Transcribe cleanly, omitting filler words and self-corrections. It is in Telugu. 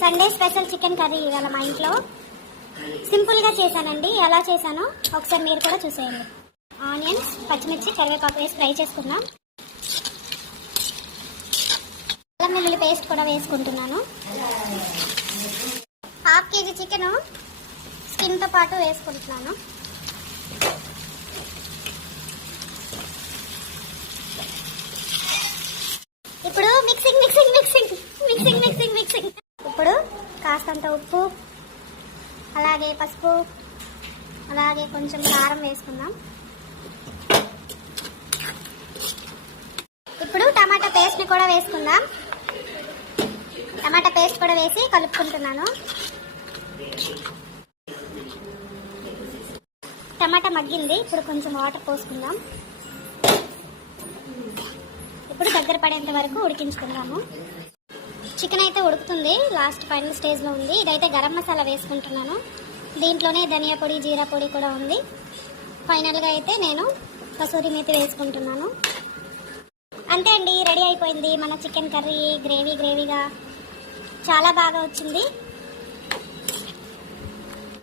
సండే స్పెషల్ చికెన్ కర్రీ ఇవాళ మా ఇంట్లో సింపుల్గా చేశానండి. ఎలా చేశానో ఒకసారి మీరు కూడా చూసేయండి. ఆనియన్స్, పచ్చిమిర్చి, కరివేపాకు వేసి ఫ్రై చేసుకున్నాం. అల్లం వెల్లుల్లి పేస్ట్ కూడా వేసుకుంటున్నాను. హాఫ్ కేజీ చికెన్ స్కిన్తో పాటు వేసుకుంటున్నాను. ఇప్పుడు mixing mixing mixing mixing mixing mixing. ఇప్పుడు కాస్తంత ఉప్పు, అలాగే పసుపు, అలాగే కొంచెం కారం వేసుకుందాం. ఇప్పుడు టమాటా పేస్ట్ని కూడా వేసుకుందాం. టమాటా పేస్ట్ కూడా వేసి కలుపుకుంటున్నాను. టమాటా మగ్గింది. ఇప్పుడు కొంచెం వాటర్ పోసుకుందాం. ఇప్పుడు దగ్గర పడేంత వరకు ఉడికించుకుందాము. చికెన్ అయితే ఉడుకుతుంది, లాస్ట్ ఫైనల్ స్టేజ్లో ఉంది. ఇదైతే గరం మసాలా వేసుకుంటున్నాను. దీంట్లోనే ధనియా పొడి, జీరా పొడి కూడా ఉంది. ఫైనల్గా అయితే నేను కసూరి మేతి వేసుకుంటున్నాను. అంతే అండి, రెడీ అయిపోయింది మన చికెన్ కర్రీ. గ్రేవీగా చాలా బాగా వచ్చింది.